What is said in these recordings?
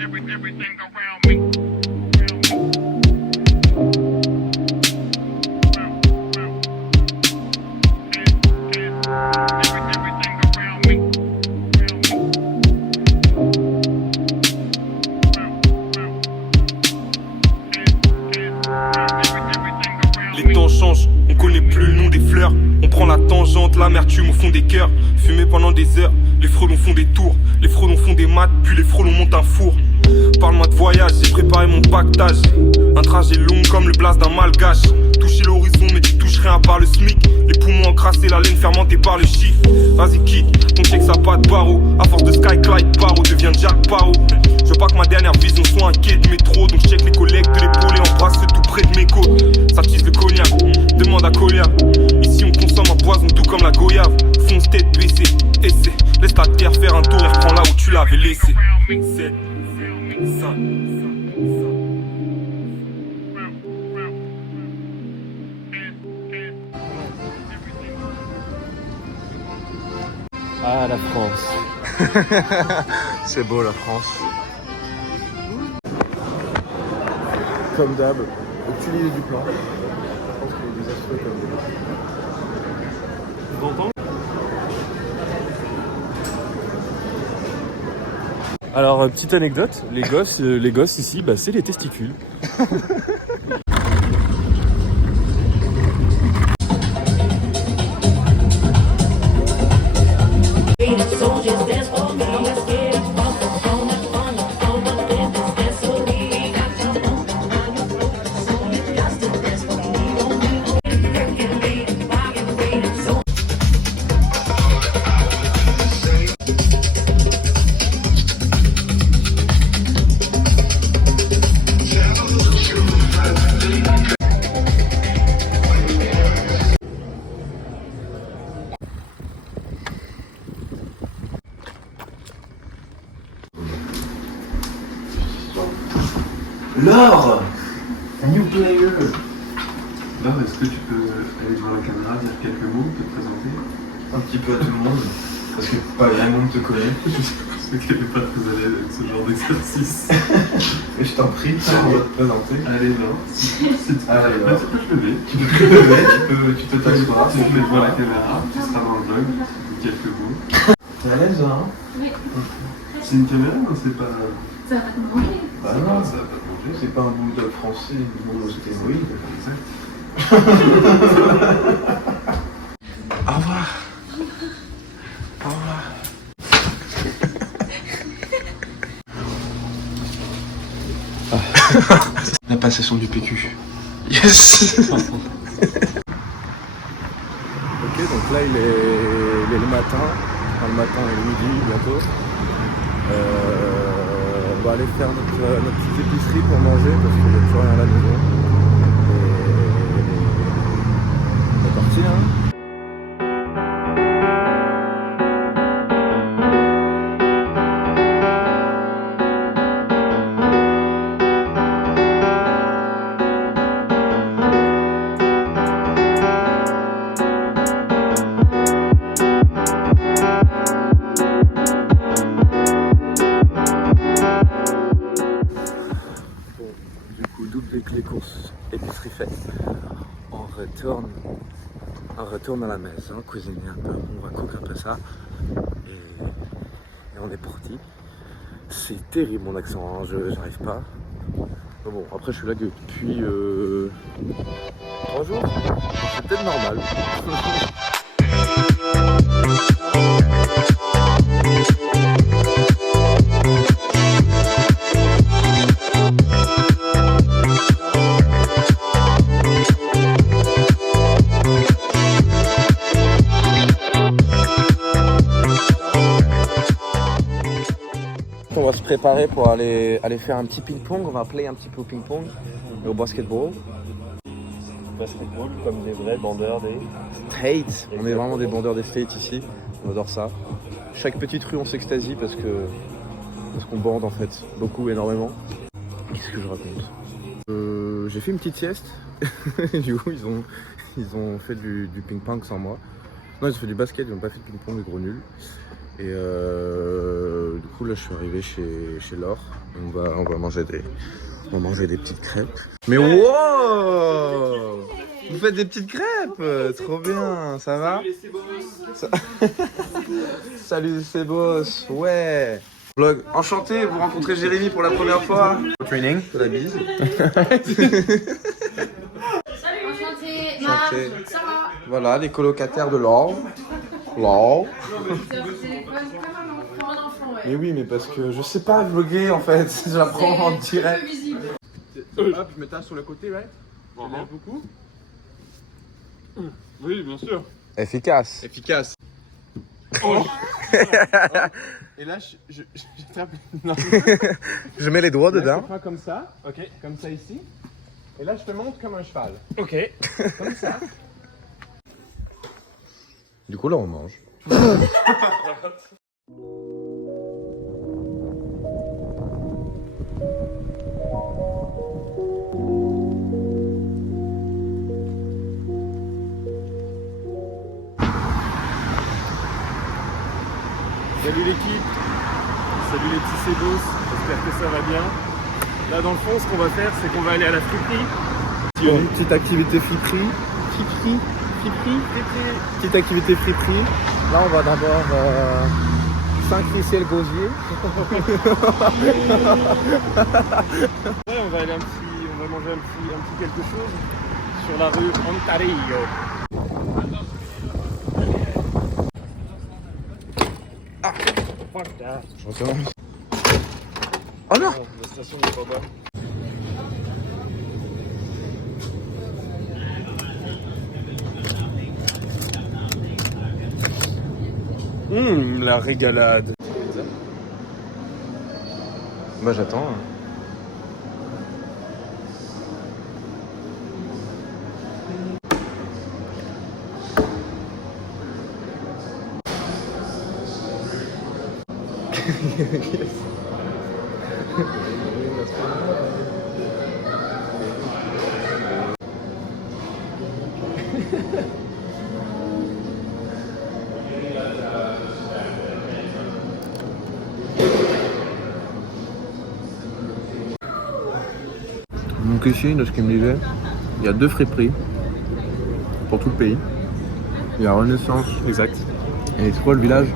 Les temps changent, on connaît plus le nom des fleurs. On prend la tangente, l'amertume au fond des cœurs. Fumer pendant des heures, les frelons font des tours. Les frelons font des maths, puis les frelons montent un four. Parle-moi de voyage, j'ai préparé mon pactage. Un trajet long comme le blast d'un malgache. Toucher l'horizon mais tu touches rien à part le SMIC. Les poumons encrassés, la laine fermentée par le chiffre. Vas-y quitte, ton check ça pas de barreau. À force de Skyclide, Paro devient Jack Paro. Je veux pas que ma dernière vision soit un quai de métro. Donc je check les collègues de l'épaule et embrasse tout près de mes côtes. Ça tease le cognac, demande à Colia. Ici on consomme un poison tout comme la goyave. Fonce tête baissée, essaie. Laisse ta terre faire un tour et reprends là où tu l'avais laissé. 7, 5. Ah, la France. C'est beau la France. Comme d'hab, aucune idée du plan. Je pense qu'il est désastreux comme d'hab. Tu t'entends ? Alors, petite anecdote, les gosses ici, bah, c'est les testicules. Laure, new player. Laure, est-ce que tu peux aller devant la caméra, dire quelques mots, te présenter un petit peu à tout le monde, parce que pas grand monde te connaît. Je sais qu'elle n'est pas très à l'aise avec ce genre d'exercice. Et je t'en prie, on va te présenter. Allez, Laure. Allez, Laure. Tu peux te lever. Tu peux te lever, tu peux t'asseoir, tu peux mettre devant la caméra, tu seras dans le vlog, quelques mots. T'es à l'aise, hein? Oui. C'est une caméra ou c'est pas... Ça va pas te manger. Bah non, ça va pas manger. C'est pas un bulldog français, une boule aux stéroïdes. Exact. Au revoir. Au revoir. La passation du PQ. Yes. Ok, donc là il est le matin. Enfin, le matin et le midi bientôt. On va aller faire notre petite épicerie pour manger parce qu'il n'y a plus rien à la maison. Et... on est parti hein. Avec les courses épicerie faites, on retourne à la maison, cuisiner un peu, on va cook un peu ça et on est parti. C'est terrible mon accent, hein, j'arrive pas. Mais bon, après je suis là depuis 3 jours, c'est peut-être normal. On va se préparer pour aller faire un petit ping-pong, on va play un petit peu au ping-pong et au basketball. Basketball comme des vrais bandeurs des States. On est vraiment des bandeurs des States ici, on adore ça. Chaque petite rue on s'extasie parce qu'on bande en fait, beaucoup, énormément. Qu'est-ce que je raconte J'ai fait une petite sieste, du coup ils ont fait du ping-pong sans moi. Non, ils ont fait du basket, ils n'ont pas fait de ping-pong, les gros nuls. Et du coup là je suis arrivé chez Laure. On va manger des petites crêpes. Mais wow! Vous faites des petites crêpes, trop bien, ça va? Salut c'est boss, ouais. Vlog, enchanté, vous rencontrez Jérémy pour la première fois. Training, de la bise. Salut, enchanté, Enchanté. ça va? Voilà, les colocataires de Laure. Laure. C'est au téléphone comme un enfant, ouais. Mais oui, mais parce que je sais pas vlogger en fait, je la prends en direct. Peu visible. Hop, je mets ça sur le côté, right? Beaucoup. Oui, bien sûr. Efficace. Efficace. Et là, je tape. Non. Je mets les doigts Là, dedans. je prends comme ça. Ok. Comme ça ici. Et là, je te monte comme un cheval. Ok. Comme ça. Du coup, là, on mange. Salut l'équipe. Salut les petits cébos. J'espère que ça va bien. Là, dans le fond, ce qu'on va faire, c'est qu'on va aller à la friperie. Une petite activité friperie. Petite activité friperie. Là, on va d'abord Saint-Christier le gosier. Ouais, on va aller on va manger un petit quelque chose sur la rue Ontario. Fuck that. Je recommence. Oh non! La station de Baba. La régalade. Bah j'attends. Donc ici, de ce qu'il me disait, il y a 2 friperies pour tout le pays. Il y a Renaissance. Exact. Et c'est quoi le village?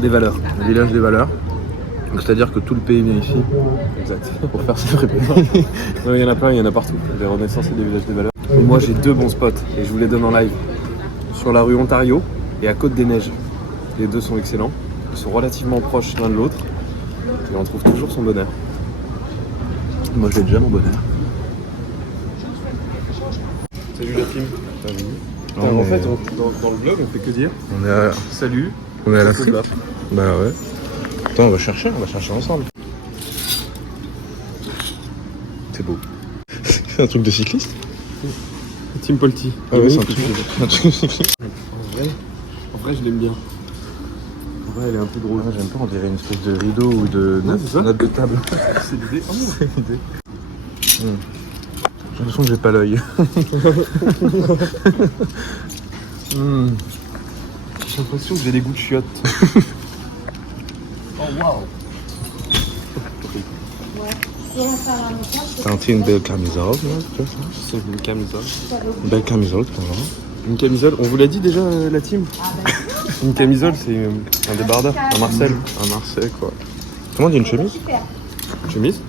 Des valeurs. Le village des valeurs. Donc c'est-à-dire que tout le pays vient ici Exact. pour faire ses friperies. Il y en a plein, il y en a partout. Des Renaissances et des villages des valeurs. Et moi j'ai 2 bons spots et je vous les donne en live. Sur la rue Ontario et à Côte des Neiges. Les 2 sont excellents. Ils sont relativement proches l'un de l'autre. Et on trouve toujours son bonheur. Moi j'ai déjà mon bonheur. Salut la team. Non, En mais fait, dans le vlog, on fait que dire on est à, salut. on est à la Faut fripe. là. Bah ouais. Attends, on va chercher ensemble. C'est beau. C'est un truc de cycliste? Team Polti. Ah ouais, c'est un truc truc de cycliste. En vrai, je l'aime bien. En vrai, elle est un peu drôle. J'aime pas, on dirait une espèce de rideau ou de Ouais, c'est ça. note de table. C'est l'idée. Oh, C'est l'idée. J'ai l'impression que j'ai pas l'œil. j'ai l'impression que j'ai des goûts de chiottes. Oh waouh. T'as une belle camisole, là, C'est une camisole. une belle camisole, ton genre. Une camisole, on vous l'a dit déjà la team. Une camisole, c'est un débardeur, un Marcel. Un Marseille, quoi. Comment on dit une chemise? Chemise.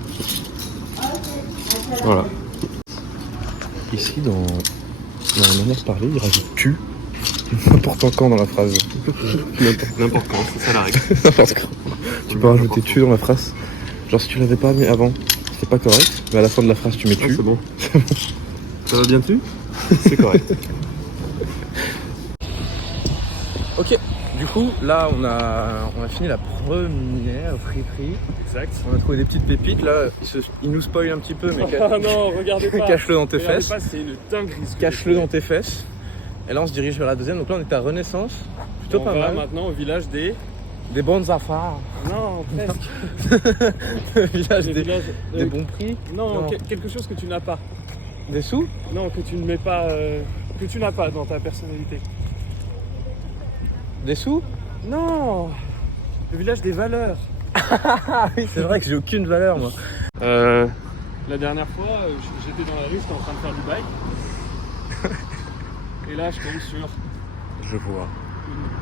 Voilà. Ici, dans la manière de parler, il rajoute cul. N'importe quand dans la phrase. N'importe quand, c'est ça la règle. N'importe quand. Tu peux rajouter tu dans la phrase. Genre si tu l'avais pas mis avant, c'est pas correct. Mais à la fin de la phrase, tu mets Ah, tu. c'est bon. Ça va bien tu? C'est correct. Ok. Du coup, là, on a fini la première friperie. Exact. On a trouvé des petites pépites. Là, il nous spoil un petit peu, mais Ah non, regardez pas. cache-le dans tes Regardez fesses. pas, c'est une dinguerie. ce que Cache-le j'ai dans tes fesses. Et là, on se dirige vers la deuxième. Donc là, on est à Renaissance. fait. Plutôt On pas va mal. maintenant au village des... Des bonnes affaires. Non, presque. Le village Le des, village, des bons prix. Non, Non. quelque chose que tu n'as pas. Des sous. Non, que tu ne mets pas... que tu n'as pas dans ta personnalité. Des sous. Non, le village des valeurs. Oui, c'est vrai que j'ai aucune valeur, moi. La dernière fois, j'étais dans la rue, j'étais en train de faire du bike. Et là, je tombe sur Je vois.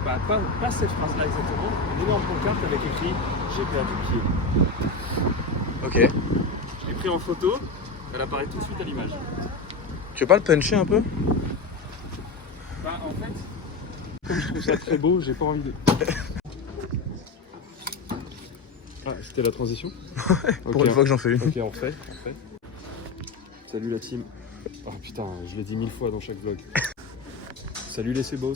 pas cette phrase-là exactement, une énorme pancarte avec écrit « J'ai perdu pied ». Ok. Je l'ai pris en photo, elle apparaît tout de suite à l'image. Tu veux pas le puncher un peu? Bah en fait, comme je trouve ça très beau, j'ai pas envie de... Ah, c'était la transition. Pour une fois que j'en fais une. Ok, on refait. Salut la team. Oh putain, je l'ai dit 1000 fois dans chaque vlog. Salut les Sebos.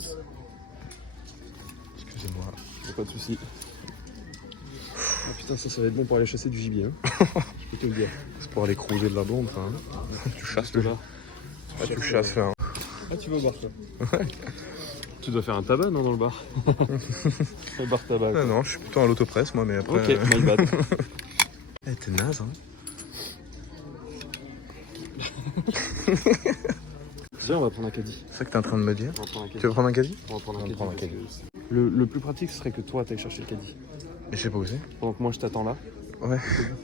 Excusez-moi. Y'a pas de soucis. Ah putain, ça va être bon pour aller chasser du gibier. Hein. Je peux te le dire. C'est pour aller cruiser de la blonde, enfin. Tu chasses le là. Ah, tu chasses là. Ah, tu vas au bar toi. Tu dois faire un tabac, non, dans le bar? Le bar tabac. Quoi. Non, je suis plutôt à l'autopresse, moi, mais après... Ok, my bad. Eh, t'es naze, hein. Viens, on va prendre un caddie. C'est ça que t'es en train de me dire? On va prendre un Tu caddie. veux prendre un caddie? On va prendre un On va caddie. prendre un parce caddie. que le plus pratique, ce serait que toi, t'ailles chercher le caddie. Mais je sais pas où c'est. Pendant que moi, je t'attends là. Ouais.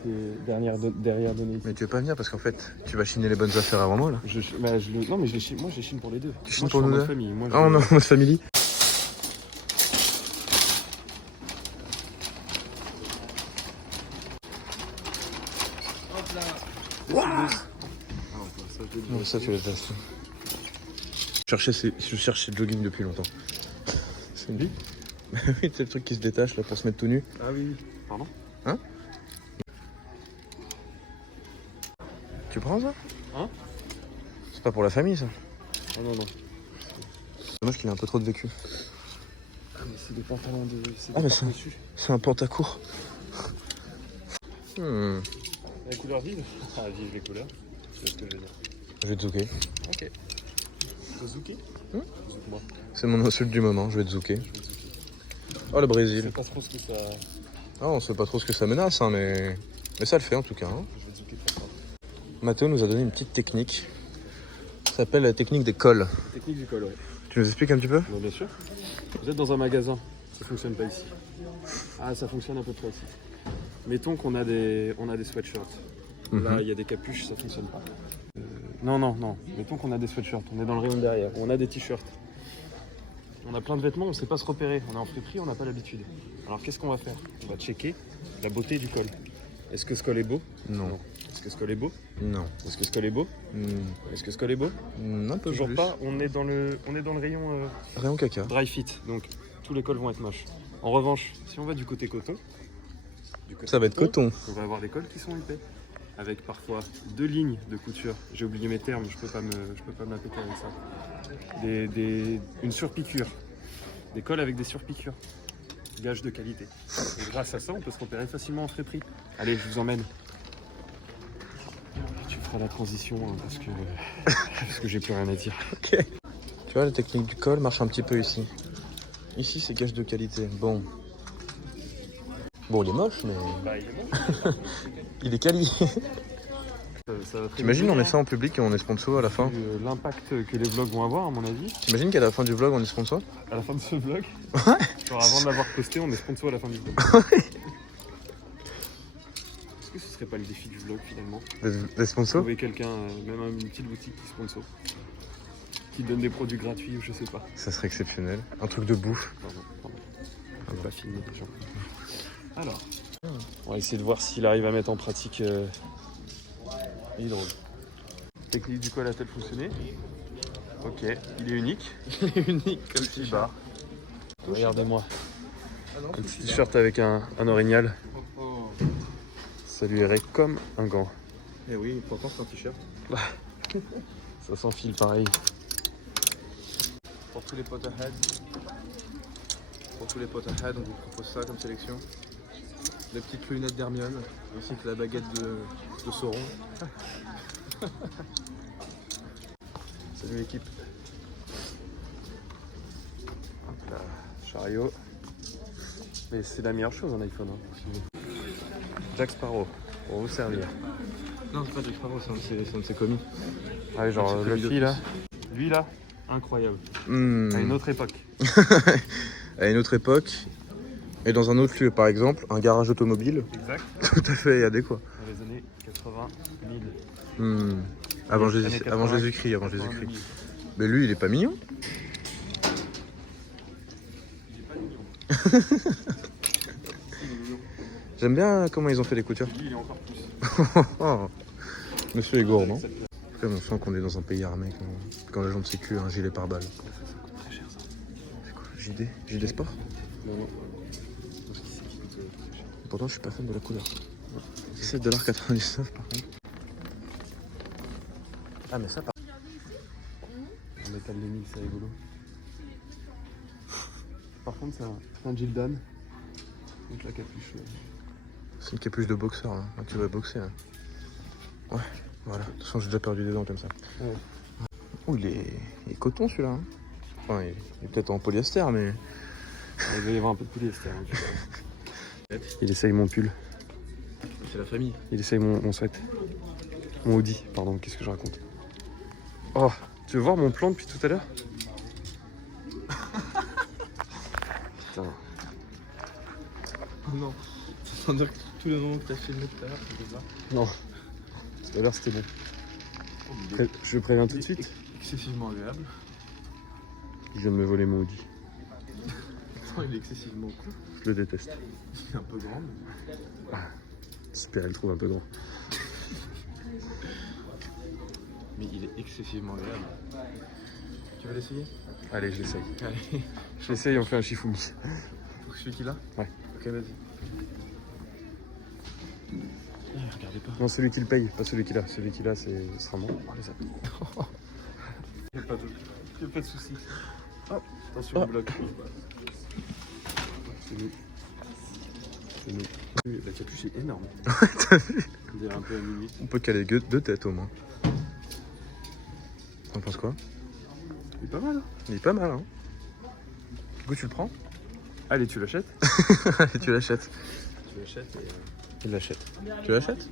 C'est derrière donné. Mais tu veux pas venir parce qu'en fait, tu vas chiner les bonnes affaires avant moi, là. Non, mais moi, je les chine pour les deux. Tu chines Moi, pour je suis en nous mode deux? famille. Moi, Ah, on est en mode family. Non, ça, tu l'as déjà su. Je cherchais le jogging depuis longtemps. C'est une vie? Oui, c'est le truc qui se détache là pour se mettre tout nu. Ah oui. Pardon? Hein? Tu prends ça? Hein? C'est pas pour la famille ça? Ah non. C'est dommage qu'il ait un peu trop de vécu. Ah mais c'est des pantalons de... Ah mais c'est un pantacourt. La couleur vive? Ah vive les couleurs. C'est ce que je veux dire. Je vais te zouker. Ok. Tu veux zouker? Zouk-moi. C'est mon insulte du moment, je vais te zouker. Oh le Je Brésil. sais pas trop ce que ça... Ah, on sait pas trop ce que ça menace, hein, mais ça le fait en tout cas. Hein. Je vais te zouker très fort. Mathéo nous a donné une petite technique. Ça s'appelle la technique des cols. Technique du col, ouais. Tu nous expliques un petit peu? Bon, bien sûr. Vous êtes dans un magasin. Ça fonctionne pas ici. Ah, ça fonctionne à peu près ici. Mettons qu'on a des sweatshirts. Là, il y a des capuches, ça fonctionne pas. Non. Mettons qu'on a des sweatshirts. On est dans le rayon derrière. On a des t-shirts. On a plein de vêtements, on sait pas se repérer. On est en friperie, on n'a pas l'habitude. Alors qu'est-ce qu'on va faire? On va checker la beauté du col. Est-ce que ce col est beau? Non. Est-ce que ce col est beau? Non. Est-ce que ce col est beau? Est-ce que ce col est beau? Un peu Toujours plus. pas. On est dans le rayon Rayon caca. dry fit. Donc tous les cols vont être moches. En revanche, si on va du côté coton, Ça va être coton. on va avoir des cols qui sont épais. Avec parfois 2 lignes de couture. J'ai oublié mes termes, je peux pas m'appéter avec ça. Une surpiqûre. Des cols avec des surpiqûres. Gage de qualité. Et grâce à ça, on peut se repérer facilement en friperie. Allez, je vous emmène. Tu feras la transition hein, parce que j'ai plus rien à dire. Ok. Tu vois, la technique du col marche un petit peu ici. Ici, c'est gage de qualité. Bon, il est moche, mais Bah, il est bon. il est quali. Ça va très T'imagines, bien. on met ça en public et on est sponsor à la fin? L'impact que les vlogs vont avoir, à mon avis, T'imagines qu'à la fin du vlog, on est sponsor? à la fin de ce vlog, genre avant de l'avoir posté, on est sponsor à la fin du vlog. Est-ce que ce serait pas le défi du vlog finalement? Des sponsors? Trouver quelqu'un, même une petite boutique qui sponsor, qui donne des produits gratuits ou je sais pas. Ça serait exceptionnel. Un truc de bouffe. Pardon. On va pas filmer les gens. Alors, on va essayer de voir s'il arrive à mettre en pratique. Il est drôle. Technique du col a-t-elle fonctionné? Ok, il est unique. Il est unique comme petit bar. Regardez-moi. Un petit t-shirt avec un orignal. Ça lui irait comme un gant. Eh oui, pourtant c'est un t-shirt. Ça s'enfile pareil. Pour tous les Potterheads, on vous propose ça comme sélection. Les petites lunettes d'Hermione, ainsi que la baguette de Sauron. Salut l'équipe. Hop là, chariot. Mais c'est la meilleure chose en iPhone. Hein, pour filmer. Jack Sparrow, pour vous servir. Non, c'est pas Jack Sparrow, c'est un de ses commis. Ah oui, genre C'est le commis fil là. Lui là, incroyable. À une autre époque. à une autre époque et dans un autre lieu. Par exemple, un garage automobile. Exact. Tout à fait adéquat. Dans les années 80 000. Avant Les années Jésus-Christ. 80, Avant Jésus-Christ. 80 000. Mais lui, il est pas mignon. Il est pas mignon. J'aime bien comment ils ont fait les coutures. Lui, il est encore plus. Monsieur est gourd, non? Comme on sent qu'on est dans un pays armé quand l'agent de sécu a un gilet pare-balles. Ça coûte très cher ça. C'est quoi? JD? JD Sport? Non. Parce qu'il sait qu'il coûte très cher. Pourtant, je suis pas fan de la couleur. 17,99$ par contre. Ah, mais ça, En métal de 1000, c'est rigolo. Par contre, c'est un Gildan. Donc la capuche. c'est une capuche de boxeur, là. Ah, tu vas boxer, là. Ouais, voilà. De toute façon, j'ai déjà perdu des dents comme ça. Ouais. Oh, il est coton, celui-là. Hein. Enfin, il est peut-être en polyester, mais... Il va y avoir un peu de polyester. Hein, il essaye mon pull. C'est la famille. Il essaye mon sweat. Mon hoodie, pardon, qu'est-ce que je raconte? Oh, tu veux voir mon plan depuis tout à l'heure? Putain. Oh non. Ça veut dire que tous les moments que t'as filmé tout à l'heure, c'était ça? Non. Tout à l'heure, c'était bon. Je le préviens tout de suite. Excessivement agréable. Je viens de me voler mon hoodie. Attends, il est excessivement cool. Je le déteste. Il est un peu grand, mais... J'espère le trouve un peu grand. Mais il est excessivement agréable. Tu veux l'essayer? Allez, je l'essaye. Allez. Je l'essaye, on fait un shifumi. Pour celui qui l'a? Ouais. Ok, vas-y. Regardez pas. Non, celui qui le paye, pas celui qui l'a. Celui qui l'a, ce sera moi. Oh, les appuis. Il n'y a pas de soucis. Hop, attention Oh. au bloc. C'est nous. C'est nous. La capuche est énorme. T'as vu? On dirait un peu à minuit. On peut caler deux têtes au moins. T'en penses quoi? Il est pas mal, hein? Il est pas mal, hein? Du coup, tu le prends? Allez, tu l'achètes? Allez, tu l'achètes. Tu l'achètes et... Il l'achète. Tu l'achètes?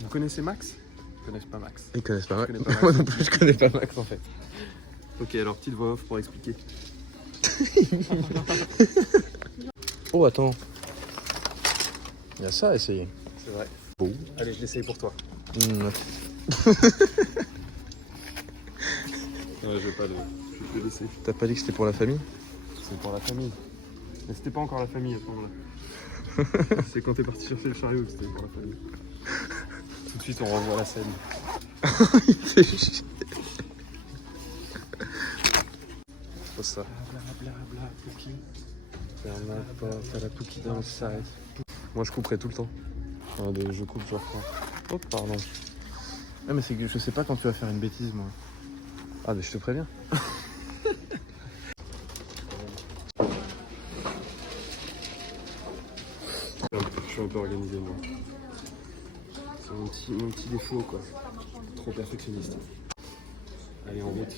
Vous connaissez Max? Ils connaissent pas Max. Ils connaissent pas Max. connais pas Max. Moi non plus, je connais pas Max en fait. Ok, alors petite voix off pour expliquer. Oh, attends. Il y a ça à essayer. C'est vrai. Bon. Allez, je l'essaye pour toi. Non, Ouais, je vais pas le... Je vais te le laisser. t'as pas dit que c'était pour la famille? C'est pour la famille. Mais c'était pas encore la famille à ce moment-là. C'est quand t'es parti chercher le chariot que c'était pour la famille. Tout de suite, on revoit la scène. Il fait chier. C'est ça. Blablabla, Pouki. Ferme la porte, à la Pouki dans le side. Moi, je couperai tout le temps. Allez, je coupe, je reprends. Oh, pardon. Ah, mais c'est que je sais pas quand tu vas faire une bêtise, moi. Ah, mais je te préviens. Je suis un peu organisé, moi. C'est mon petit défaut, quoi. Trop perfectionniste. Allez, en route.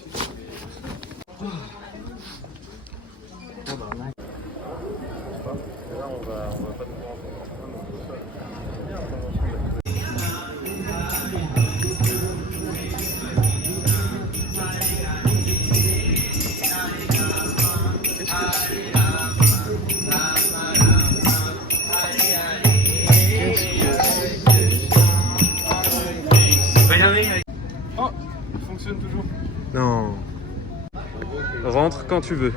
Oh, il fonctionne toujours. Non. Rentre quand tu veux.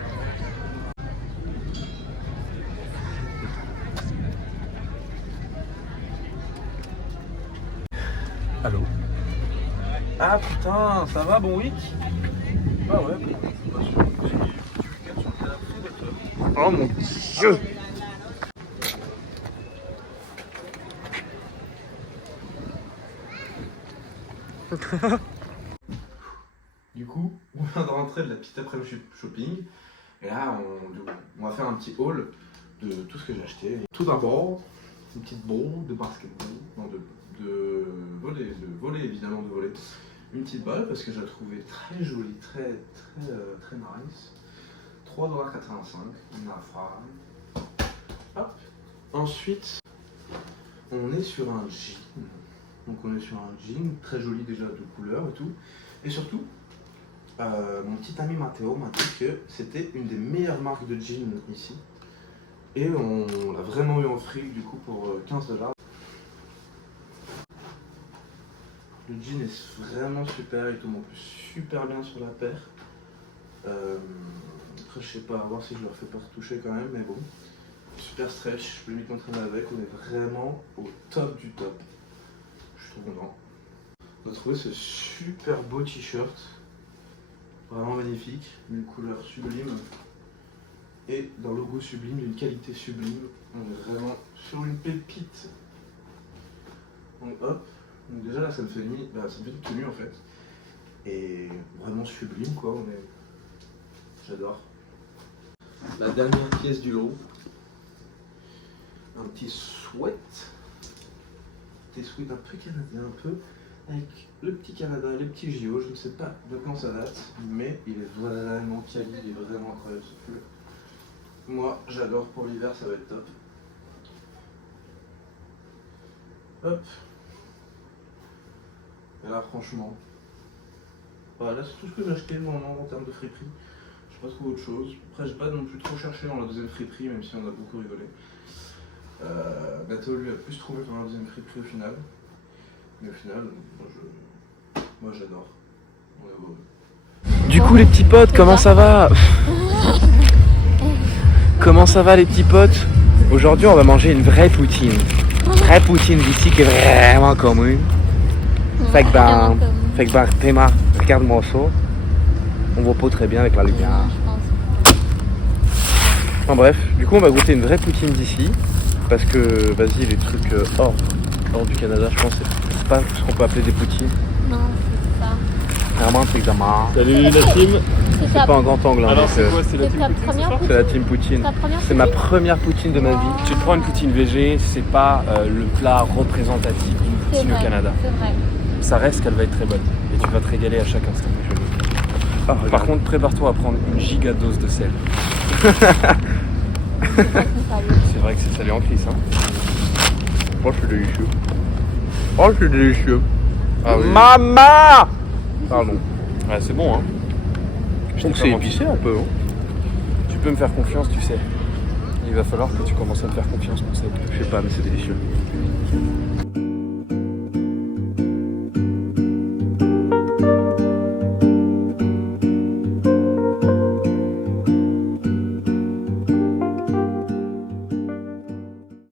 Allô? Ah putain, ça va, bon week? Ah ouais, Oh mon dieu. Du coup, on vient de rentrer de la petite après-midi shopping. Et là, on va faire un petit haul de tout ce que j'ai acheté. Tout d'abord, une petite balle de basketball, non, de volley, évidemment de volley. Une petite balle parce que je la trouvais très jolie, très nice. 3,85$, on a frappe. Hop. Ensuite, on est sur un jean. Donc on est sur un jean très joli déjà de couleur et tout. Et surtout, mon petit ami Matteo m'a dit que c'était une des meilleures marques de gin ici. Et on l'a vraiment eu en fric du coup pour 15 $. Le jean est vraiment super, il tombe en plus super bien sur la paire. Après je sais pas, à voir si je le refais pas retoucher quand même, mais bon. Super stretch, je peux m'y entraîner avec, on est vraiment au top du top. Je suis trop content. On a trouvé ce super beau t-shirt, vraiment magnifique, d'une couleur sublime. Et d'un logo sublime, d'une qualité sublime. On est vraiment sur une pépite. Donc hop. Donc déjà là ça me fait une tenue en fait. Et vraiment sublime quoi, j'adore. La dernière pièce du lot. Un petit sweat. Petit sweat un peu canadien, un peu avec le petit Canada, les petits JO, je ne sais pas de quand ça date, mais il est vraiment quali, il est vraiment incroyable ce pull. Moi j'adore, pour l'hiver ça va être top. Hop. Et là franchement, voilà, c'est tout ce que j'ai acheté vraiment en termes de friperie. Je n'ai pas trouvé autre chose. Après j'ai pas non plus trop cherché dans la deuxième friperie, même si on a beaucoup rigolé. Matteo lui a plus trouvé dans la deuxième friperie au final. Mais au final, moi j'adore. On est heureux. Du coup les petits potes, comment ça va? Comment ça va les petits potes? Aujourd'hui on va manger une vraie poutine. Vraie poutine d'ici qui est vraiment commune. Fait que ben Théma, regarde-moi ça. On voit pas très bien avec la lumière. Enfin bref, du coup on va goûter une vraie poutine d'ici. Parce que, vas-y, les trucs hors du Canada, je pense, c'est pas ce qu'on peut appeler des poutines. Non, c'est ça. Vraiment un truc d'amar. Salut la team. C'est pas un grand angle. Alors donc, c'est quoi? C'est la C'est team ta Poutine ce première soir? c'est la team poutine. C'est ma première poutine de ma vie. Tu te prends une poutine VG, c'est pas le plat représentatif d'une poutine au Canada. C'est vrai. Ça reste qu'elle va être très bonne et tu vas te régaler à chaque instant. Ah, Par contre, prépare-toi à prendre une giga dose de sel. C'est vrai que c'est salé en crise, hein. Oh, c'est délicieux. Oh, c'est délicieux. Ah oui. Maman! Pardon. Ouais, c'est bon, hein. Je trouve que c'est épicé un peu. Hein. Tu peux me faire confiance, tu sais. Il va falloir que tu commences à me faire confiance pour ça. Je sais pas, mais c'est délicieux.